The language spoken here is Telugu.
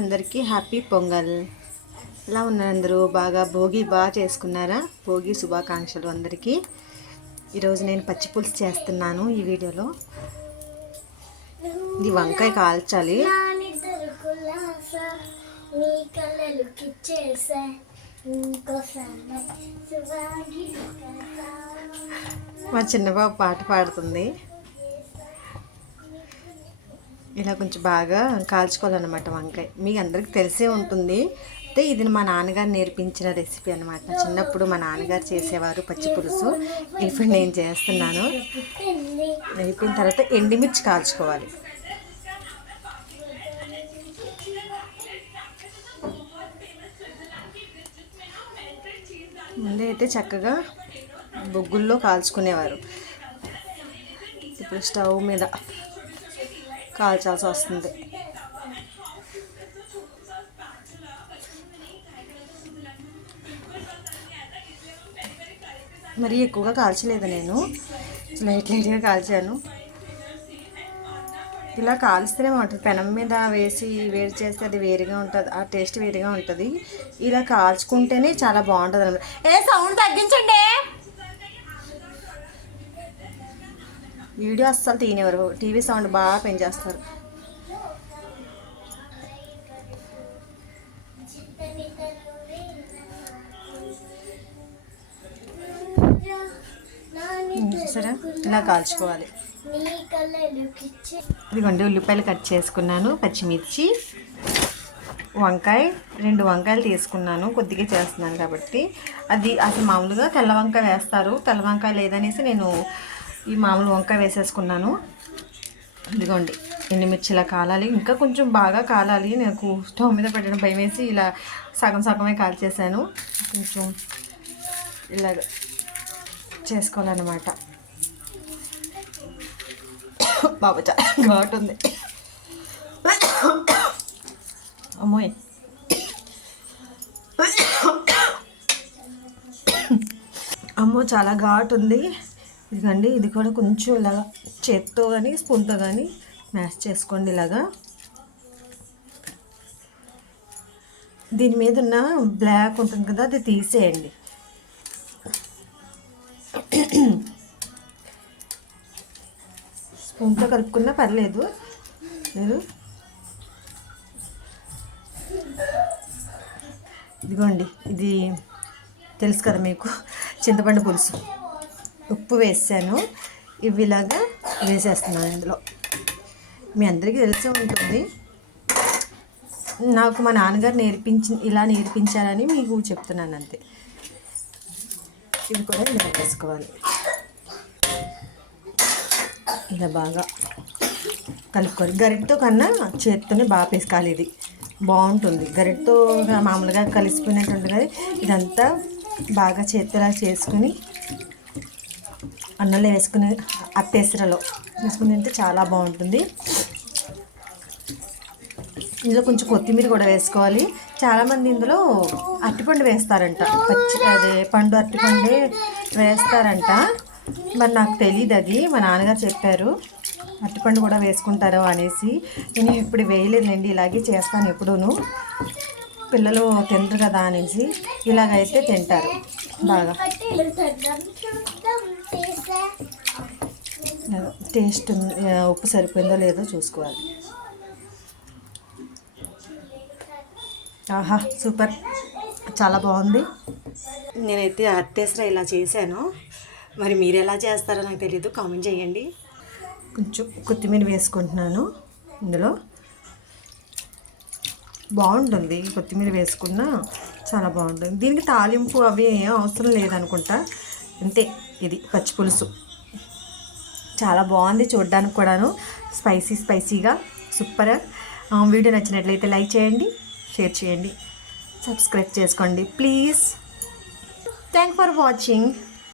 అందరికీ హ్యాపీ పొంగల్. ఎలా ఉన్నారు అందరూ? భోగి బాగా చేసుకున్నారా? భోగి శుభాకాంక్షలు అందరికీ. ఈరోజు నేను పచ్చి పులుసు చేస్తున్నాను. ఈ వీడియోలో ఇది వంకాయ కాల్చాలి. మా చిన్నబాబు పాట పాడుతుంది. ఇలా కొంచెం బాగా కాల్చుకోవాలన్నమాట వంకాయ. మీకు అందరికీ తెలిసే ఉంటుంది. అయితే ఇది మా నాన్నగారు నేర్పించిన రెసిపీ అనమాట. చిన్నప్పుడు మా నాన్నగారు చేసేవారు పచ్చి పులుసు. ఇప్పుడు నేను చేస్తున్నాను. అయిపోయిన తర్వాత ఎండుమిర్చి కాల్చుకోవాలి. ముందే అయితే చక్కగా బొగ్గుల్లో కాల్చుకునేవారు. ఇప్పుడు స్టవ్ మీద కాల్చాల్సి వస్తుంది. మరి ఎక్కువగా కాల్చలేదు, నేను లైట్గా కాల్చాను. ఇలా కాల్స్తేనే ఉంటుంది. పెనం మీద వేసి వేడి చేస్తే అది వేరుగా ఉంటుంది, ఆ టేస్ట్ వేరుగా ఉంటుంది. ఇలా కాల్చుకుంటేనే చాలా బాగుంటుంది అన్నమాట. సౌండ్ తగ్గించండి. వీడియో అస్సలు తీయనివ్వరు, టీవీ సౌండ్ బాగా పెంచేస్తారు. సరే, ఇలా కాల్చుకోవాలి. ఇదిగోండి, ఉల్లిపాయలు కట్ చేసుకున్నాను, పచ్చిమిర్చి, వంకాయ 2 వంకాయలు తీసుకున్నాను. కొద్దిగా చేస్తున్నాను కాబట్టి. అది అసలు మామూలుగా తెల్ల వంకాయ వేస్తారు, తెల్ల వంకాయ లేదనేసి నేను ఈ మామూలు వంకాయ వేసేసుకున్నాను. ఇదిగోండి, ఎండుమిర్చిలా కాలాలి, ఇంకా కొంచెం బాగా కాలాలి. నాకు స్టవ్ మీద పెట్టడం భయం వేసి ఇలా సగమే కాల్చేసాను. కొంచెం ఇలాగ చేసుకోవాలన్నమాట. బాబా చాలా ఘాటు ఉంది. అమ్మోయ్, అమ్మో చాలా ఘాటు ఉంది. ఇదిగండి, ఇది కూడా కొంచెం ఇలాగా చేత్తో కానీ స్పూన్తో కానీ మ్యాష్ చేసుకోండి. ఇలాగా దీని మీద ఉన్న బ్లాక్ ఉంటుంది కదా, అది తీసేయండి. స్పూన్తో కలుపుకున్నా పర్లేదు. మీరు ఇదిగోండి, ఇది తెలుసు కదా మీకు, చింతపండు పులుసు. ఉప్పు వేసాను, ఇవి ఇలాగా వేసేస్తున్నాను ఇందులో. మీ అందరికీ తెలిసే ఉంటుంది. నాకు మా నాన్నగారు ఇలా నేర్పించారని మీకు చెప్తున్నాను అంతే. ఇవి కూడా ఇలా వేసుకోవాలి. ఇలా బాగా కలుపుకోవాలి. గరిటతో కన్నా చేత్తోనే బాగా పేసుకోవాలి. ఇది బాగుంటుంది. గరిటతో మామూలుగా కలిసిపోయినట్టు ఉంటుంది కదా, ఇదంతా బాగా చేత్తోలా చేసుకుని అన్నంలో వేసుకుని అత్తేసరలో వేసుకుని తింటే చాలా బాగుంటుంది. ఇందులో కొంచెం కొత్తిమీర కూడా వేసుకోవాలి. చాలామంది ఇందులో అరటిపండు వేస్తారంట, అదే పండు అరటిపండే వేస్తారంట. మరి నాకు తెలియదు, అది మా నాన్నగారు చెప్పారు అరటిపండు కూడా వేసుకుంటారు అనేసి. నేను ఇప్పుడు వేయలేదండి, ఇలాగే చేస్తాను ఎప్పుడూను. పిల్లలు తింటారు కదా అనేసి ఇలాగైతే తింటారు బాగా. టేస్ట్ ఉప్పు సరిపోయిందో లేదో చూసుకోవాలి. ఆహా, సూపర్, చాలా బాగుంది. నేనైతే అత్తేసరా ఇలా చేశాను. మరి మీరు ఎలా చేస్తారో నాకు తెలియదు, కామెంట్ చేయండి. కొంచెం కొత్తిమీర వేసుకుంటున్నాను ఇందులో. బాగుంటుంది, కొత్తిమీర వేసుకున్నా చాలా బాగుంటుంది. దీనికి తాలింపు అవి ఏం అవసరం లేదనుకుంటా, అంతే. ఇది పచ్చి పులుసు చాలా బాగుంది చూడడానికి కూడాను. స్పైసీగా సూపర్. వీడియో నచ్చినట్లయితే లైక్ చేయండి, షేర్ చేయండి, సబ్స్క్రైబ్ చేసుకోండి ప్లీజ్. Thank for watching.